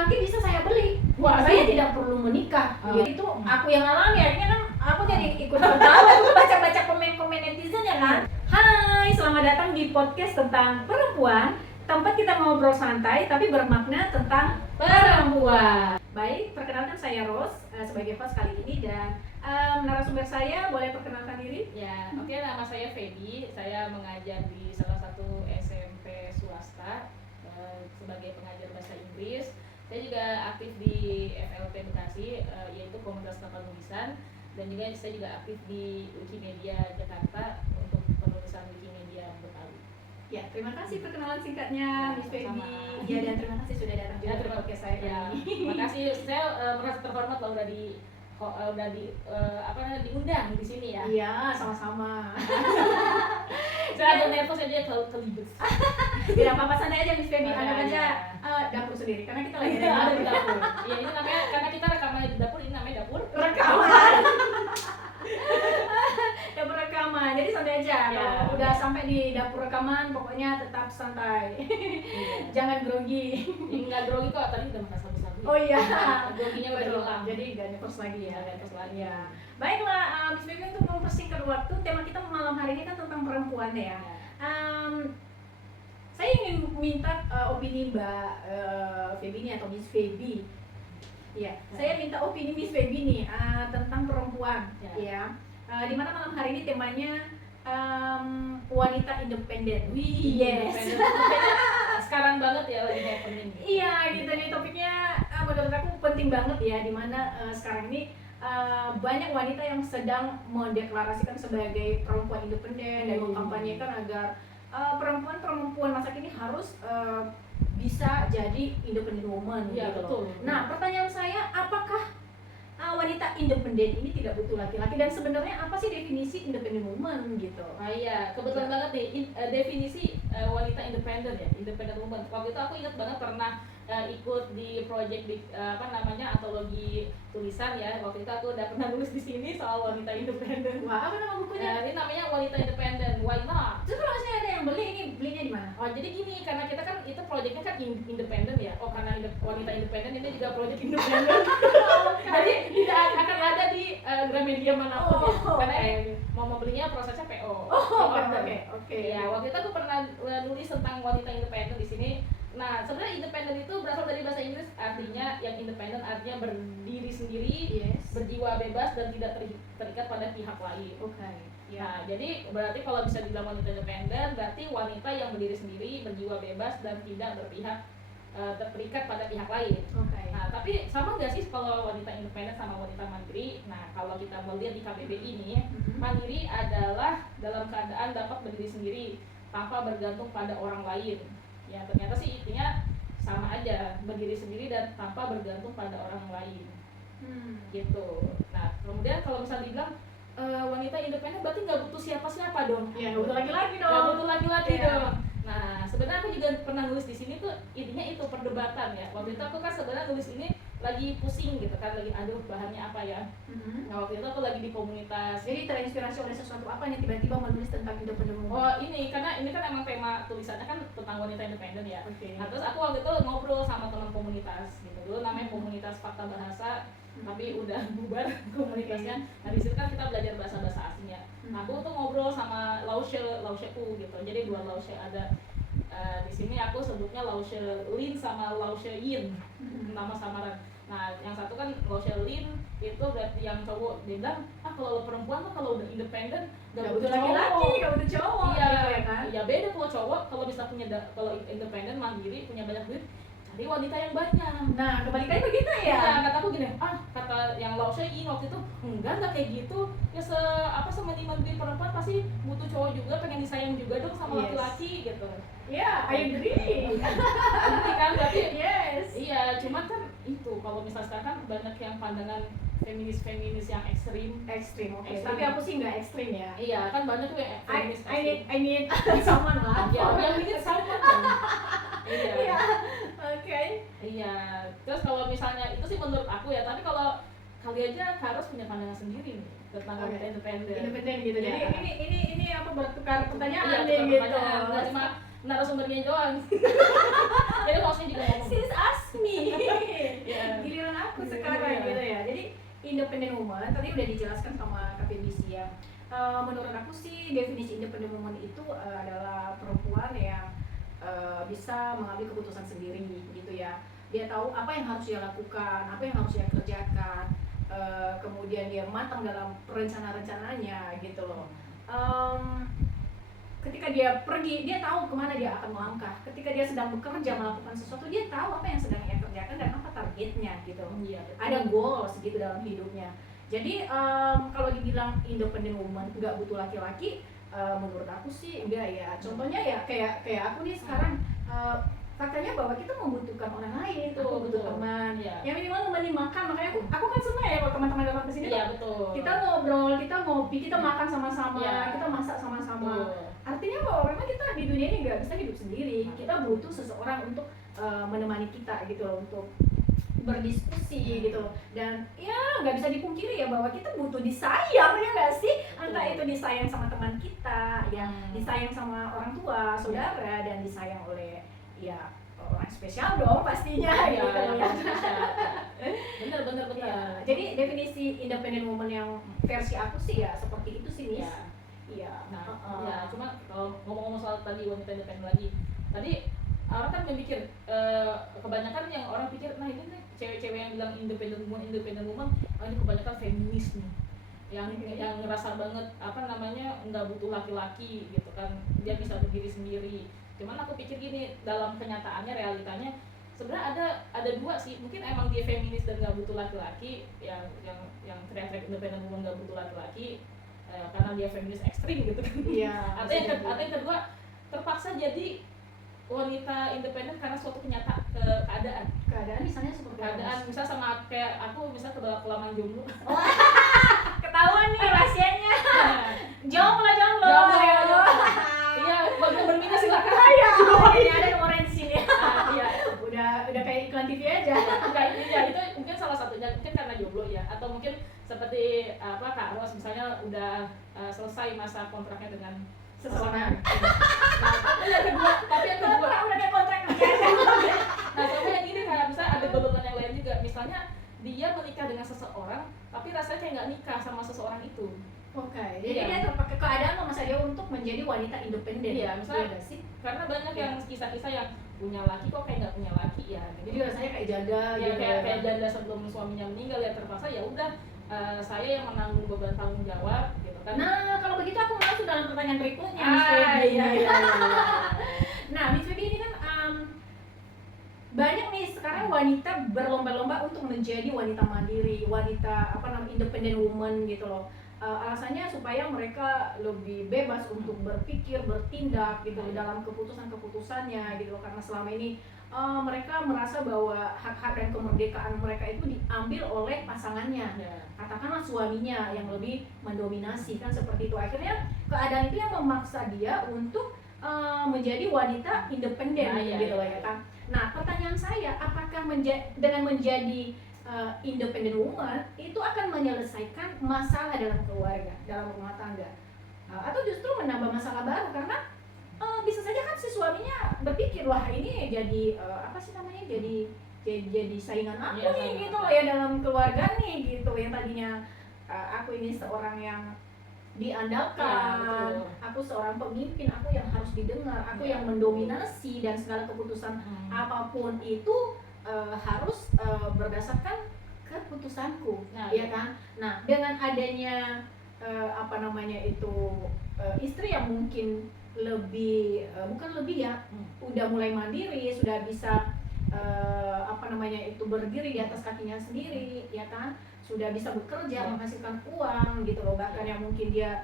laki-laki bisa saya beli. Wah, Saya tidak perlu menikah. Jadi Itu aku yang alami, akhirnya kan aku jadi ikut tertawa tuh baca-baca komen-komen netizen ya kan. Hai, selamat datang di podcast tentang perempuan. Tempat kita ngobrol santai tapi bermakna tentang perempuan. Baik, perkenalkan saya Rose sebagai host kali ini dan narasumber saya boleh perkenalkan diri? Ya, oke, nama saya Feby. Saya mengajar di salah satu SMP swasta sebagai pengajar bahasa Inggris. Saya juga aktif di FLP Bekasi, yaitu Komunitas Kapal Nulisan, dan juga saya juga aktif di Wikimedia Jakarta untuk penulisan Wikimedia Betawi. Ya, terima kasih perkenalan singkatnya Miss Feby. Ya, dan terima kasih sudah datang juga ke podcast saya kali ini. Terima kasih, saya merasa terhormat loh udah diundang di sini ya. Iya, sama-sama. Saya agak nervous aja terlibat. Tidak apa-apa, santai aja Miss Feby, anggap aja Iya. dapur sendiri karena kita lagi Ada di ada dapur. Iya, ini namanya karena kita rekaman di dapur, ini namanya dapur rekaman. Dapur rekaman, jadi santai aja. Ya. Kalau udah sampai di dapur rekaman, pokoknya tetap santai. Jangan grogi. Enggak grogi kok, tadi udah makan sabu-sabu. Oh iya, Groginya udah betul. hilang. Jadi gak nervous lagi ya. Gak nervous lagi. Ya. Baiklah, Miss Feby, untuk mempersingkat waktu, tema kita malam hari ini kan tentang perempuan ya. Saya ingin minta opini Mbak Feby ini atau Miss Feby. Ya, saya minta opini Miss Feby nih tentang perempuan. Ya. Di mana malam hari ini temanya wanita independen. Wih, Yes. Sekarang banget ya lagi happening. Iya, gitu nih topiknya menurut aku penting banget ya, di mana sekarang ini banyak wanita yang sedang mendeklarasikan sebagai perempuan independen dan mengkampanyekan agar perempuan masa kini harus bisa jadi independent woman Iya, gitu betul. loh. Nah, pertanyaan saya, apakah wanita independen ini tidak butuh laki-laki, dan sebenarnya apa sih definisi independent woman gitu? Iya, kebetulan banget nih definisi wanita independen ya, independent woman. Waktu itu aku ingat banget pernah ikut di project di antologi tulisan ya. Waktu itu aku udah pernah nulis di sini soal wanita independen. Wah, apa nama bukunya? Ini namanya Wanita Independen, Why Not? Terus kalau misalnya ada yang beli, ini belinya di mana? Oh, jadi gini, karena kita kan itu proyeknya kan independen ya. Oh, karena wanita independen ini juga proyek independen. Jadi tidak akan ada di Gramedia manapun ya. Karena mau membelinya prosesnya PO. Oke. Ya, waktu itu aku pernah nulis tentang wanita independen di sini. Nah, sebenarnya independen itu berasal dari bahasa Inggris, artinya yang independen artinya berdiri sendiri, berjiwa bebas dan tidak terikat pada pihak lain. Nah, jadi berarti kalau bisa dibilang wanita independen, berarti wanita yang berdiri sendiri, berjiwa bebas dan tidak terikat pada pihak lain. Nah, tapi sama nggak sih kalau wanita independen sama wanita mandiri? Nah, kalau kita melihat di KBBI ini, mandiri adalah dalam keadaan dapat berdiri sendiri tanpa bergantung pada orang lain. Ya, ternyata sih intinya sama aja, berdiri sendiri dan tanpa bergantung pada orang lain. Gitu. Nah, kemudian kalau misalnya dibilang wanita independen berarti nggak butuh siapa-siapa dong. Iya, nggak butuh laki-laki dong. Nggak butuh laki-laki dong. Nah, sebenarnya aku juga pernah nulis di sini tuh, intinya itu perdebatan ya. Waktu itu aku kan sebenarnya nulis ini lagi pusing gitu kan, lagi aduh bahannya apa ya. Nah, waktu itu aku lagi di komunitas. Jadi terinspirasi oleh sesuatu apa nih tiba-tiba menulis tentang independent woman? Oh, karena ini kan emang tema tulisannya kan tentang wanita independen ya. Nah, terus aku waktu itu ngobrol sama teman komunitas gitu. Dulu namanya Komunitas Fakta Bahasa, tapi udah bubar komunitasnya. Nah, di situ kan kita belajar bahasa-bahasa asing ya. Nah, aku tuh ngobrol sama Laushe-ku gitu. Jadi dua Laushe ada di sini, aku sebutnya Laushe Lin sama Laushe Yin, nama samaran. Nah, yang satu kan Laushe Lin itu berarti yang cowok, dia bilang kalau lo perempuan kan kalau udah independen gak butuh laki-laki, gak butuh cowok. Iya, gitu ya kan? Ya beda kalau cowok, kalau bisa kalau independen mandiri punya banyak duit, cari wanita yang banyak. Nah, kebalikannya begitu ya? Nah, kataku gini, kata yang Laushe Yin waktu itu, enggak kayak gitu. Ya semandiri perempuan pasti butuh cowok juga, pengen disayang juga dong sama laki-laki gitu. Ya, I agree. Agree kan, berarti Iya, cuman kan itu kalau misalnya sekarang kan banyak yang pandangan feminis yang ekstrim. oke. Tapi aku sih nggak ekstrim ya. Iya, kan banyak tuh yang feminis ekstrim. I need someone lah. Yang ini sama kan. Iya. Oke. Iya. Terus kalau misalnya itu sih menurut aku ya, tapi kalau kali aja harus punya pandangan sendiri nih tentang wanita independen Gitu. Ya. Jadi ini apa, bertukar pertanyaan Iya, nih gitu. nggak cuma narasumbernya doang. Jadi hostnya juga ngomong. Sis ask me. independent woman tadi udah dijelaskan sama Kak Febisi ya. Menurut aku sih definisi independent woman itu adalah perempuan yang bisa mengambil keputusan sendiri gitu ya. Dia tahu apa yang harus dia lakukan, apa yang harus dia kerjakan, kemudian dia matang dalam rencana-rencananya gitu loh. Ketika dia pergi, dia tahu kemana dia akan melangkah. Ketika dia sedang bekerja melakukan sesuatu, dia tahu apa yang sedang ia kerjakan dan apa targetnya gitu. Iya, Ada goals gitu dalam hidupnya. Jadi kalau dibilang independent woman nggak butuh laki-laki, menurut aku sih enggak ya. Contohnya ya kayak aku nih sekarang, katanya bahwa kita membutuhkan orang lain, aku butuh teman, yang minimal nemenin makan. Makanya aku kan senang ya kalau teman-teman datang ke sini tuh, kita ngobrol, kita ngopi, kita makan sama-sama, kita masak sama-sama. Artinya bahwa memang kita di dunia ini nggak bisa hidup sendiri, kita butuh seseorang untuk menemani kita gitu loh, untuk berdiskusi gitu loh. Dan ya nggak bisa dipungkiri ya bahwa kita butuh disayang, ya nggak sih? Entah itu disayang sama teman kita, ya disayang sama orang tua, saudara, dan disayang oleh ya orang spesial dong pastinya gitu ya. Bener. Ya, jadi definisi independent woman yang versi aku sih ya seperti itu sih, Miss. Iya. Ya, cuma kalau ngomong-ngomong soal tadi wanita independen lagi, tadi orang kan memikir, kebanyakan yang orang pikir, nah ini nih cewek-cewek yang bilang independent woman, ini kebanyakan feminis nih, yang ngerasa banget apa namanya nggak butuh laki-laki gitu kan, dia bisa berdiri sendiri. Cuman aku pikir gini, dalam kenyataannya, realitanya sebenarnya ada dua sih. Mungkin emang dia feminis dan nggak butuh laki-laki, yang teriak-teriak independent woman nggak butuh laki-laki, karena dia feminis ekstrim gitu kan. Iya. Atau yang kedua terpaksa jadi wanita independen karena suatu keadaan Misalnya seperti misal sama kayak aku misal kelamaan jomblo. Ketahuan nih rahasianya. Jomblo. Iya, bagi berminat silakan. Ini ada nomornya di sini. Iya, udah kayak iklan TV aja. Itu mungkin salah satunya, mungkin karena jomblo ya, atau mungkin seperti Kak Ros misalnya udah selesai masa kontraknya dengan seseorang. Tapi yang kedua udah kayak kontrak aja. Nah, sama yang ini kayak bisa ada golongan yang lain juga. Misalnya dia menikah dengan seseorang, tapi rasanya kayak nggak nikah sama seseorang itu. Oke, jadi dia terpakai keadaan memaksa dia untuk menjadi wanita independen. Iya, misalnya sih. Karena banyak yang kisah-kisah yang punya laki kok kayak nggak punya laki ya. Jadi rasanya kayak janda. Ya kayak janda sebelum suaminya meninggal, ya terpaksa ya udah saya yang menanggung beban tanggung jawab gitu kan. Nah, kalau begitu aku masuk dalam pertanyaan berikutnya, Iya. Nah, Miss Baby ini kan banyak nih sekarang wanita berlomba-lomba untuk menjadi wanita mandiri, wanita independent woman gitu loh. Alasannya supaya mereka lebih bebas untuk berpikir, bertindak gitu dalam keputusan-keputusannya gitu loh. Karena selama ini mereka merasa bahwa hak-hak dan kemerdekaan mereka itu diambil oleh pasangannya, katakanlah suaminya yang lebih mendominasi kan seperti itu. Akhirnya keadaan itu yang memaksa dia untuk menjadi wanita independen gitu loh ya kan. Nah, pertanyaan saya, apakah dengan menjadi independent woman itu akan menyelesaikan masalah dalam keluarga, dalam rumah tangga, atau justru menambah masalah baru? Karena bisa saja kan si suaminya berpikir, wah ini jadi jadi saingan aku nih gitu loh ya dalam keluarga nih gitu, yang tadinya aku ini seorang yang diandalkan, aku seorang pemimpin, aku yang harus didengar, aku yang mendominasi dan segala keputusan apapun itu harus berdasarkan keputusanku, ya kan? Nah, dengan adanya istri yang mungkin udah mulai mandiri, sudah bisa berdiri di atas kakinya sendiri, ya kan? Sudah bisa bekerja, menghasilkan uang gitu loh, bahkan yang mungkin dia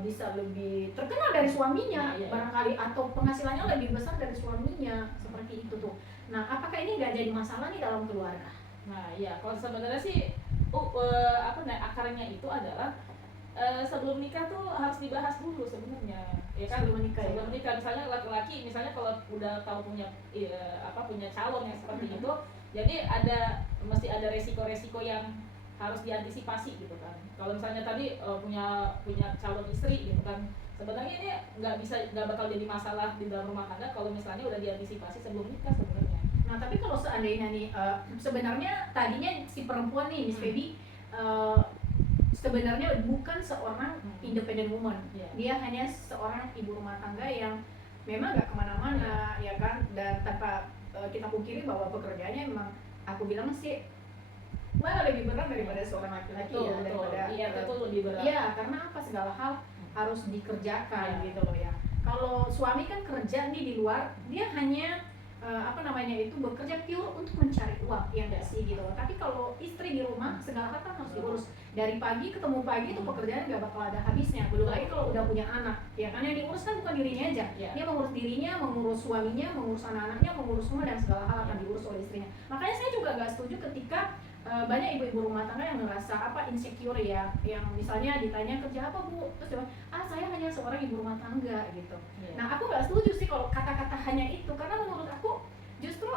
bisa lebih terkenal dari suaminya barangkali, atau penghasilannya lebih besar dari suaminya, seperti itu tuh. Nah, apakah ini nggak jadi masalah nih dalam keluarga? Nah, iya, kalau sebenarnya sih akarnya itu adalah sebelum nikah tuh harus dibahas dulu sebenarnya, ya kan? Sebelum nikah, misalnya laki-laki, misalnya kalau udah tahu punya calon yang seperti itu, jadi mesti ada resiko-resiko yang harus diantisipasi gitu kan. Kalau misalnya tadi punya calon istri gitu kan, sebenarnya ini nggak bakal jadi masalah di dalam rumah tangga kalau misalnya udah diantisipasi sebelum nikah sebenarnya. Nah, tapi kalau seandainya nih sebenarnya tadinya si perempuan nih, Miss Baby, uh, sebenarnya bukan seorang independent woman. Dia hanya seorang ibu rumah tangga yang memang gak kemana-mana, ya kan, dan tanpa kita pungkiri bahwa pekerjaannya memang aku bilang sih malah lebih berat daripada seorang laki-laki ya, daripada betul lebih berat. Iya, karena apa, segala hal harus dikerjakan gitu loh ya. Kalau suami kan kerja nih di luar, dia hanya itu bekerja pure untuk mencari uang, ya enggak sih gitu loh. Tapi kalau istri di rumah, segala hal kan harus diurus dari pagi ketemu pagi, itu pekerjaan nggak bakal ada habisnya. Belum lagi kalau udah punya anak, ya kan, yang diurus kan bukan dirinya aja, dia mengurus dirinya, mengurus suaminya, mengurus anak-anaknya, mengurus rumah, dan segala hal akan diurus oleh istrinya. Makanya saya juga nggak setuju ketika banyak ibu-ibu rumah tangga yang merasa insecure ya, yang misalnya ditanya kerja apa bu, terus dia bilang, saya hanya seorang ibu rumah tangga gitu. Nah aku nggak setuju sih kalau kata-kata hanya itu, karena menurut aku justru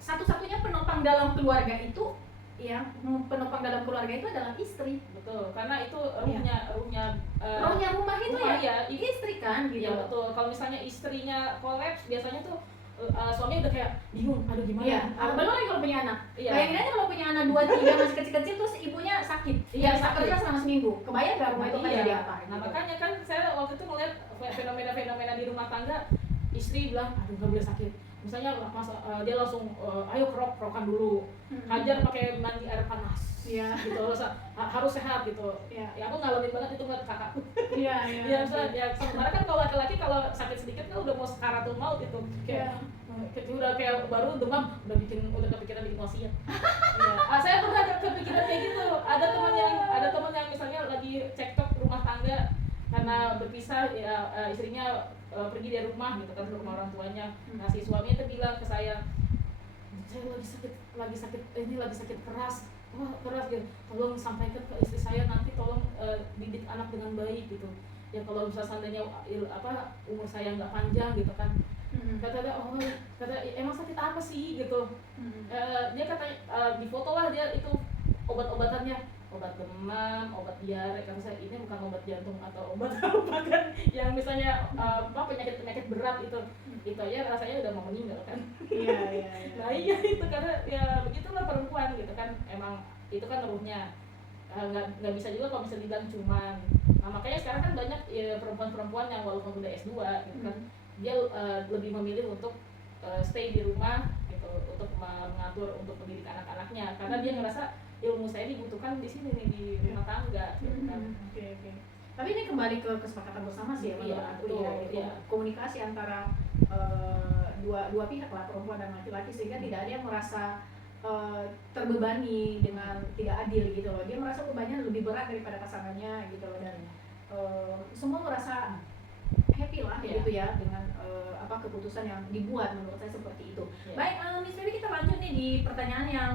satu-satunya penopang dalam keluarga itu, ya, penopang dalam keluarga itu adalah istri. Betul, karena itu ruhnya rumah itu ya istri kan gitu. Ya betul, kalau misalnya istrinya kolaps biasanya tuh suaminya udah kayak bingung, aduh gimana? Iya, belum lagi kalau punya anak. Bayangin aja kalau punya anak 2-3 masih kecil-kecil terus ibunya sakit. Iya, bisa kerja selama seminggu. Kebayang gak rumah itu kan jadi apa? Nah gitu. Makanya kan saya waktu itu ngeliat fenomena-fenomena di rumah tangga, istri bilang, aduh gak boleh sakit. Misalnya dia langsung, ayo kerokan dulu, hajar pakai mandi air panas. Iya. Gitu, harus sehat gitu. Iya. Ya aku ngalamin banget itu buat kakakku. Iya. Ya sementara kan kalau laki-laki kalau sakit sedikit kan udah mau sekaratul maut itu. Kayak udah kayak baru demam, udah kepikiran bikin wasiat. Iya. Saya pernah kepikiran kayak gitu. Ada teman yang misalnya lagi cekcok rumah tangga karena berpisah, ya istrinya pergi dari rumah gitu kan ke rumah orang tuanya. Nah si suaminya tuh bilang ke saya lagi sakit keras. Wah keras gitu, tolong sampaikan ke istri saya nanti tolong didik anak dengan baik gitu. Ya kalau misalnya seandainya umur saya nggak panjang gitu kan, kata emang sakit apa sih gitu. Dia katanya di foto lah dia itu obat-obatannya, obat demam, obat diare. Kata saya ini bukan obat jantung atau obat apa kan yang misalnya penyakit berat itu aja rasanya udah mau meninggal kan. Iya. Nah iya itu karena ya begitulah perempuan gitu kan, emang itu kan ruhnya. Nggak bisa juga kalau bisa dibilang cuman. Nah makanya sekarang kan banyak ya, perempuan-perempuan yang walaupun udah S2 gitu kan, dia lebih memilih untuk stay di rumah gitu, untuk mengatur, untuk mendidik anak-anaknya, karena dia ngerasa ilmu saya dibutuhkan di sini nih, di rumah tangga gitu kan. Oke. Tapi ini kembali ke kesepakatan bersama sih ya menurut aku ya, komunikasi antara dua pihak lah, perempuan dan laki-laki, sehingga tidak ada yang merasa terbebani dengan tidak adil gitu loh. Dia merasa bebannya lebih berat daripada pasangannya gitu loh, dan semua merasa happy lah gitu ya dengan keputusan yang dibuat. Menurut saya seperti itu. Baik, Miss Feby, kita lanjut nih di pertanyaan yang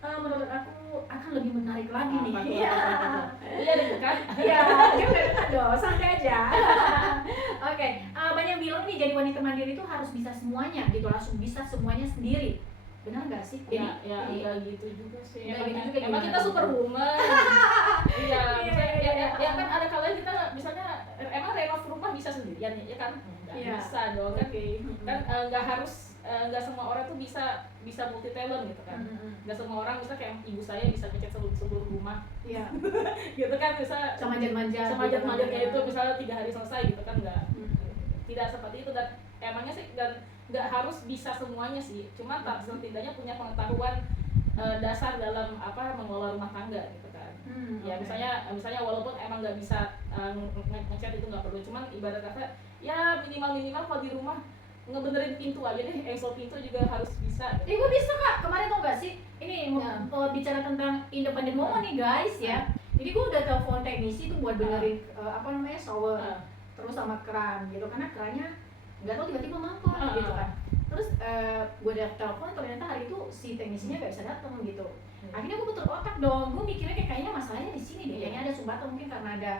menurut aku akan lebih menarik lagi nih. Iya. Iya dekat. Iya, dekat dong, santai aja. Oke, banyak yang bilang nih jadi wanita mandiri itu harus bisa semuanya gitu, langsung bisa semuanya sendiri. Benar nggak sih? Ya gitu juga sih. Emang kita superwoman. Iya. Ya kan ada kalanya kita misalnya emang renov rumah bisa sendirian ya kan? Nggak bisa dong kan? Kan nggak semua orang tuh bisa multi talent gitu kan. Nggak semua orang bisa kayak ibu saya bisa ngecat seluruh rumah. Iya. Gitu kan, bisa semanjat-manjatnya itu misalnya 3 hari selesai gitu kan, nggak. Tidak seperti itu, dan emangnya sih dan nggak harus bisa semuanya sih, cuma setidaknya punya pengetahuan dasar dalam mengelola rumah tangga gitu kan. Ya misalnya walaupun emang nggak bisa ngecat itu nggak perlu, cuman ibarat kata ya minimal kalau di rumah ngebenerin pintu aja deh, engsel pintu juga harus bisa. Gue bisa Kak, kemarin tau gak sih, ini bicara tentang independent woman nih guys ya. Jadi gue udah telepon teknisi tuh buat benerin shower, terus sama keran gitu, karena kerannya nggak tahu tiba-tiba mampet gitu kan. Terus gue udah telepon, ternyata hari itu si teknisinya nggak bisa datang gitu. Akhirnya gue putar otak dong, gue mikirnya kayaknya masalahnya di sini deh, kayaknya ada sumbatan, mungkin karena ada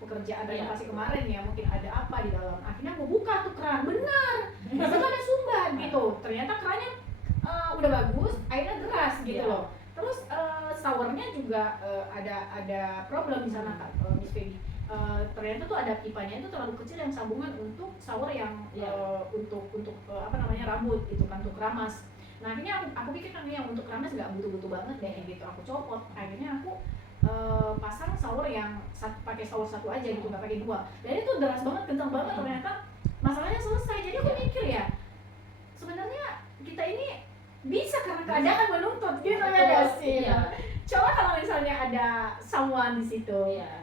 pekerjaan renovasi kemarin ya, mungkin ada apa di dalam. Akhirnya gue buka tuh keran, benar itu ada sumbat gitu. Ternyata kerannya udah bagus, airnya deras gitu loh. Terus showernya juga ada problem di sana Kak, Miss Feby. Ternyata tuh ada pipanya itu terlalu kecil yang sambungan untuk shower yang untuk rambut itu kan, untuk keramas. Nah akhirnya aku pikir kan yang untuk keramas nggak butuh banget deh gitu, aku copot. Akhirnya aku pasang shower yang pakai shower satu aja gitu, nggak pakai dua. Dan itu deras banget, kencang banget, ternyata masalahnya selesai. Jadi aku mikir ya, sebenarnya kita ini bisa karena keadaan menuntut gitu ya nggak sih? Coba kalau misalnya ada someone di situ,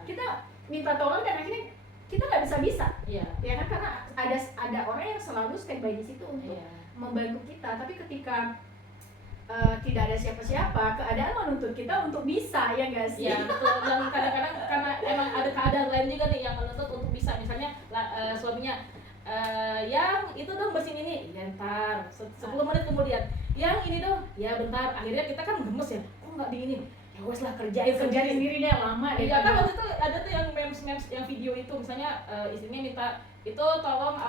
kita minta tolong dan akhirnya kita nggak bisa, ya kan, karena ada orang yang selalu standby di situ untuk membantu kita. Tapi ketika tidak ada siapa-siapa, keadaan menuntut kita untuk bisa, ya nggak sih? Iya betul. Dan kadang-kadang karena emang ada keadaan lain juga nih yang menuntut untuk bisa, misalnya suaminya yang itu dong bersihin ini, ya ntar 10 menit kemudian, yang ini dong, ya bentar. Akhirnya kita kan gemes ya, kok nggak diinin, ya wes lah kerjain sendiri deh, lama deh. Iya kan, waktu itu ada tuh yang memes yang video itu, misalnya istrinya minta itu tolong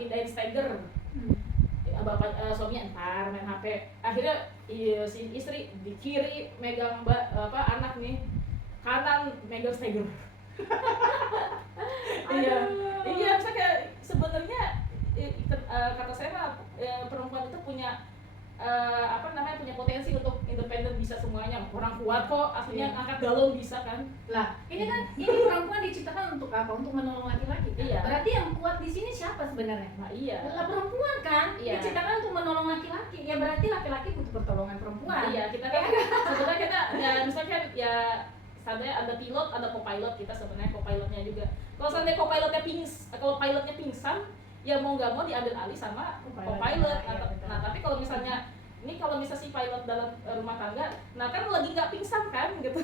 pindahin steger. Bapak suaminya ntar main HP, akhirnya si istri di kiri megang anak nih, kanan megang steger. Iya misalnya sebenarnya kata saya mah perempuan itu punya punya potensi untuk independen, bisa semuanya. Orang kuat kok, aslinya angkat galon bisa kan. Lah, ini perempuan diciptakan untuk apa? Untuk menolong laki-laki kan? Iya. Berarti yang kuat di sini siapa sebenarnya? Nah iya. Lah perempuan kan? Iya. Diciptakan untuk menolong laki-laki. Ya berarti laki-laki butuh pertolongan perempuan. Iya, kita kan sebenarnya kita ya misalkan ya sebenarnya ada pilot, ada co-pilot, kita sebenarnya co-pilotnya juga. Kalau seandainya kalau pilotnya pingsan, ya mau nggak mau diambil alih sama co-pilot. Nah, tapi kalau misalnya si pilot dalam rumah tangga, nah kan lagi nggak pingsan kan gitu.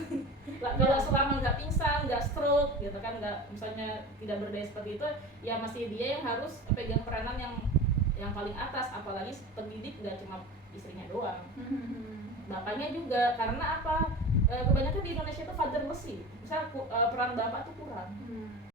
Kalau selama nggak pingsan, nggak stroke gitu kan, nggak misalnya tidak berdaya seperti itu, ya masih dia yang harus pegang peranan yang paling atas. Apalagi pendidik nggak cuma istrinya doang, bapaknya juga. Karena apa? Kebanyakan di Indonesia itu fatherless sih, misal peran bapak tuh kurang.